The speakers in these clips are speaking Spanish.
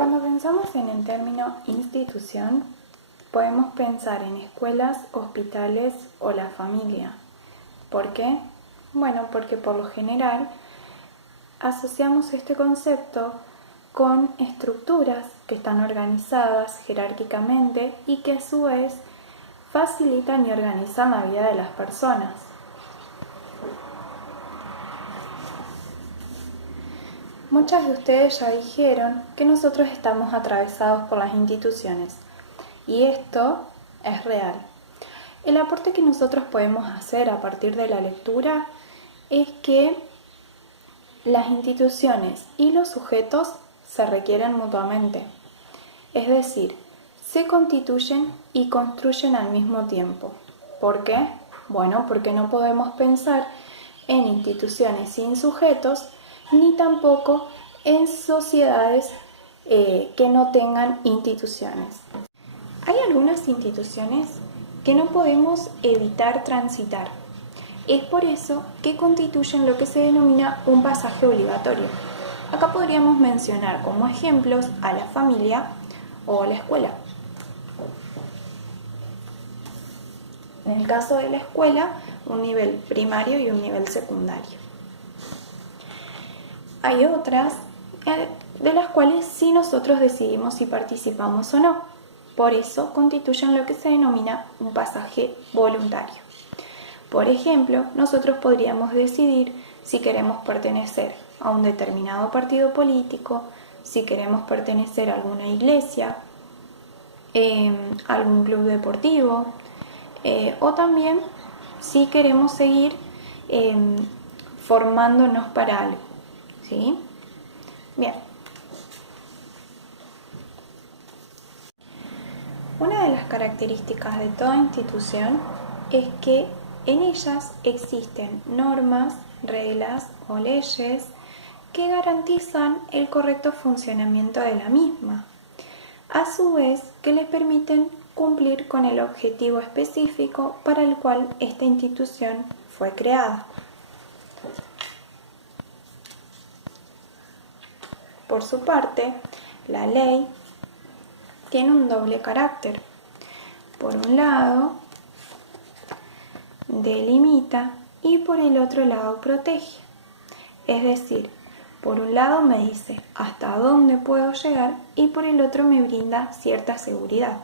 Cuando pensamos en el término institución, podemos pensar en escuelas, hospitales o la familia. ¿Por qué? Bueno, porque por lo general asociamos este concepto con estructuras que están organizadas jerárquicamente y que a su vez facilitan y organizan la vida de las personas. Muchas de ustedes ya dijeron que nosotros estamos atravesados por las instituciones y esto es real. El aporte que nosotros podemos hacer a partir de la lectura es que las instituciones y los sujetos se requieren mutuamente, es decir, se constituyen y construyen al mismo tiempo. ¿Por qué? Bueno, porque no podemos pensar en instituciones sin sujetos ni tampoco en sociedades que no tengan instituciones. Hay algunas instituciones que no podemos evitar transitar. Es por eso que constituyen lo que se denomina un pasaje obligatorio. Acá podríamos mencionar como ejemplos a la familia o la escuela. En el caso de la escuela, un nivel primario y un nivel secundario. Hay otras de las cuales sí nosotros decidimos si participamos o no. Por eso constituyen lo que se denomina un pasaje voluntario. Por ejemplo, nosotros podríamos decidir si queremos pertenecer a un determinado partido político, si queremos pertenecer a alguna iglesia, a algún club deportivo, o también si queremos seguir formándonos para algo. ¿Sí? Bien. Una de las características de toda institución es que en ellas existen normas, reglas o leyes que garantizan el correcto funcionamiento de la misma, a su vez que les permiten cumplir con el objetivo específico para el cual esta institución fue creada. Por su parte, la ley tiene un doble carácter. Por un lado, delimita y por el otro lado protege. Es decir, por un lado me dice hasta dónde puedo llegar y por el otro me brinda cierta seguridad.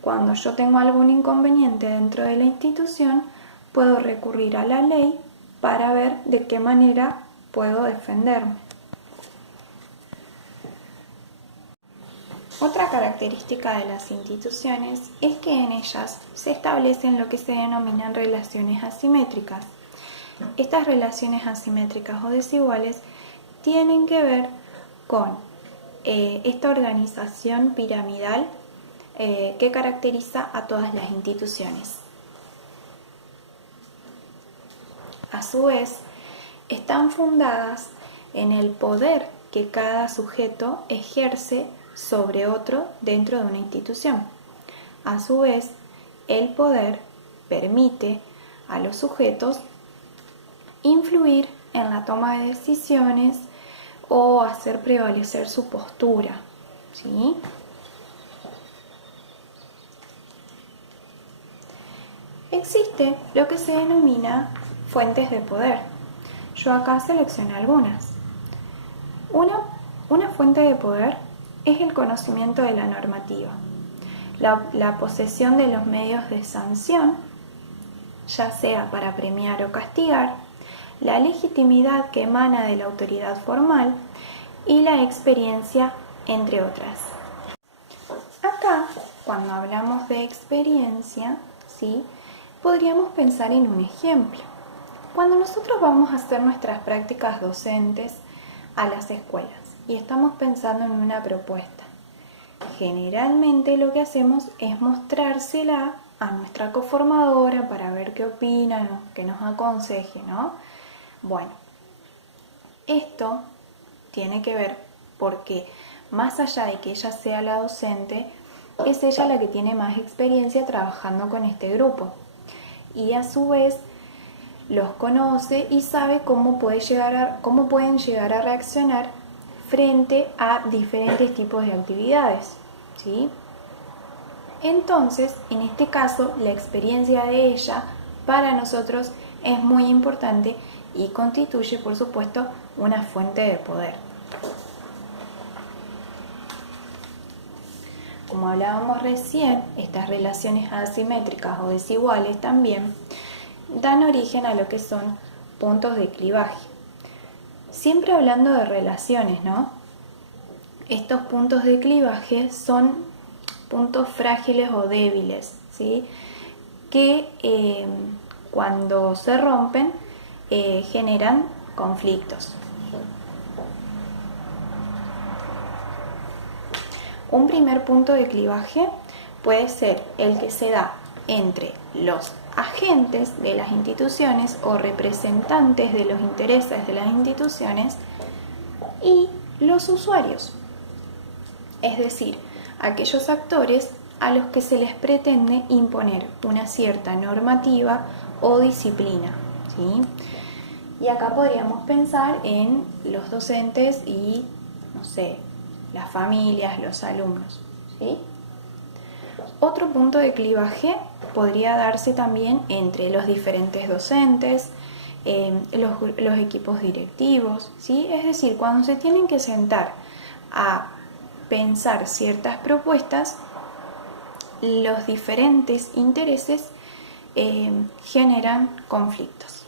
Cuando yo tengo algún inconveniente dentro de la institución, puedo recurrir a la ley para ver de qué manera puedo defenderme. Otra característica de las instituciones es que en ellas se establecen lo que se denominan relaciones asimétricas. Estas relaciones asimétricas o desiguales tienen que ver con esta organización piramidal que caracteriza a todas las instituciones. A su vez, están fundadas en el poder que cada sujeto ejerce sobre otro dentro de una institución. A su vez, el poder permite a los sujetos influir en la toma de decisiones o hacer prevalecer su postura, ¿sí? Existe lo que se denomina fuentes de poder. Yo acá seleccioné algunas. Una fuente de poder es el conocimiento de la normativa, la posesión de los medios de sanción, ya sea para premiar o castigar, la legitimidad que emana de la autoridad formal y la experiencia, entre otras. Acá, cuando hablamos de experiencia, ¿sí?, podríamos pensar en un ejemplo. Cuando nosotros vamos a hacer nuestras prácticas docentes a las escuelas y estamos pensando en una propuesta, generalmente lo que hacemos es mostrársela a nuestra coformadora para ver qué opina, que nos aconseje, ¿no? Bueno, esto tiene que ver porque más allá de que ella sea la docente, es ella la que tiene más experiencia trabajando con este grupo y a su vez los conoce y sabe cómo pueden llegar a reaccionar frente a diferentes tipos de actividades, ¿sí? Entonces, en este caso, la experiencia de ella para nosotros es muy importante y constituye, por supuesto, una fuente de poder. Como hablábamos recién, estas relaciones asimétricas o desiguales también dan origen a lo que son puntos de clivaje. Siempre hablando de relaciones, ¿no? Estos puntos de clivaje son puntos frágiles o débiles, ¿sí? Que cuando se rompen generan conflictos. Un primer punto de clivaje puede ser el que se da entre los agentes de las instituciones o representantes de los intereses de las instituciones y los usuarios, es decir, aquellos actores a los que se les pretende imponer una cierta normativa o disciplina, ¿sí? Y acá podríamos pensar en los docentes y, no sé, las familias, los alumnos, ¿sí? Otro punto de clivaje podría darse también entre los diferentes docentes, los equipos directivos, ¿sí? Es decir, cuando se tienen que sentar a pensar ciertas propuestas, los diferentes intereses generan conflictos.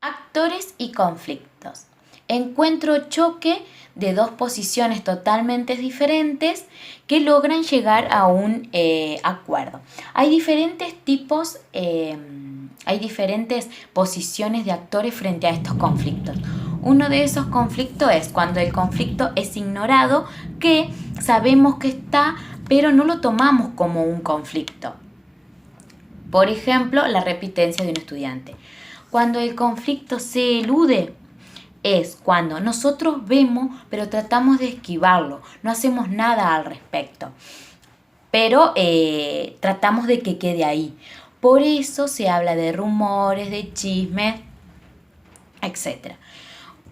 Actores y conflictos. Encuentro choque de dos posiciones totalmente diferentes que logran llegar a un acuerdo. Hay diferentes tipos, hay diferentes posiciones de actores frente a estos conflictos. Uno de esos conflictos es cuando el conflicto es ignorado, que sabemos que está, pero no lo tomamos como un conflicto. Por ejemplo, la repitencia de un estudiante. Cuando el conflicto se elude, es cuando nosotros vemos, pero tratamos de esquivarlo, no hacemos nada al respecto, pero tratamos de que quede ahí. Por eso se habla de rumores, de chismes, etc.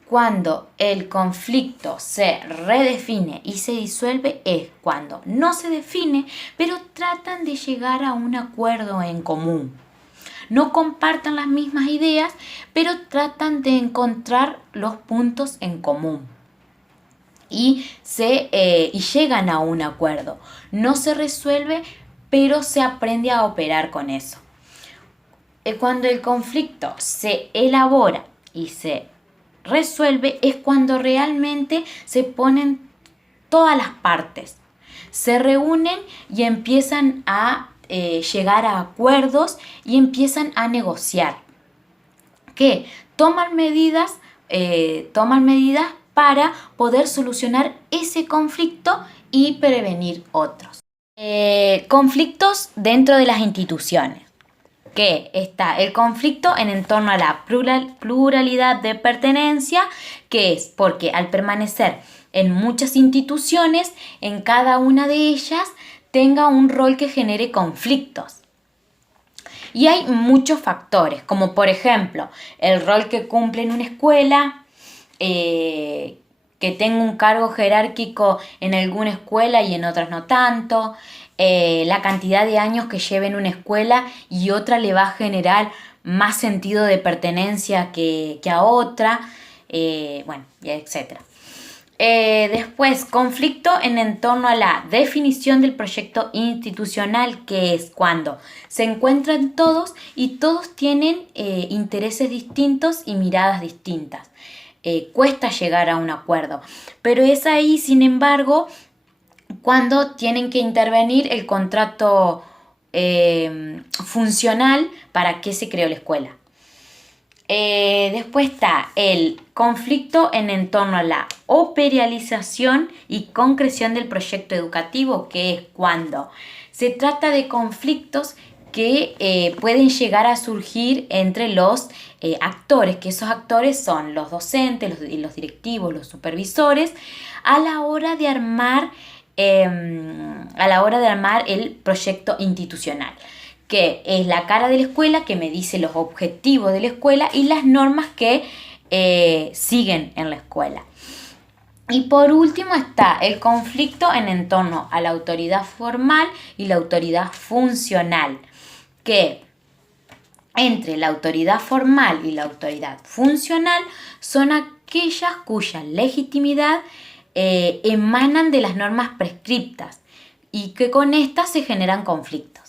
Cuando el conflicto se redefine y se disuelve es cuando no se define, pero tratan de llegar a un acuerdo en común. No compartan las mismas ideas, pero tratan de encontrar los puntos en común y llegan a un acuerdo. No se resuelve, pero se aprende a operar con eso. Cuando el conflicto se elabora y se resuelve es cuando realmente se ponen todas las partes, se reúnen y empiezan a llegar a acuerdos y empiezan a negociar, que toman medidas para poder solucionar ese conflicto y prevenir otros. Conflictos dentro de las instituciones, que está el conflicto en torno a la pluralidad de pertenencia, que es porque al permanecer en muchas instituciones, en cada una de ellas tenga un rol que genere conflictos. Y hay muchos factores, como por ejemplo, el rol que cumple en una escuela, que tenga un cargo jerárquico en alguna escuela y en otras no tanto, la cantidad de años que lleve en una escuela y otra le va a generar más sentido de pertenencia que a otra, etc. Después, conflicto en torno a la definición del proyecto institucional, que es cuando se encuentran todos y todos tienen intereses distintos y miradas distintas. Cuesta llegar a un acuerdo, pero es ahí, sin embargo, cuando tienen que intervenir el contrato funcional para que se creó la escuela. Después está el conflicto en torno a la operacionalización y concreción del proyecto educativo, que es cuando se trata de conflictos que pueden llegar a surgir entre los actores, que esos actores son los docentes, los directivos, los supervisores, a la hora de armar el proyecto institucional, que es la cara de la escuela, que me dice los objetivos de la escuela y las normas que siguen en la escuela. Y por último está el conflicto en torno a la autoridad formal y la autoridad funcional, que entre la autoridad formal y la autoridad funcional son aquellas cuya legitimidad emanan de las normas prescriptas y que con estas se generan conflictos.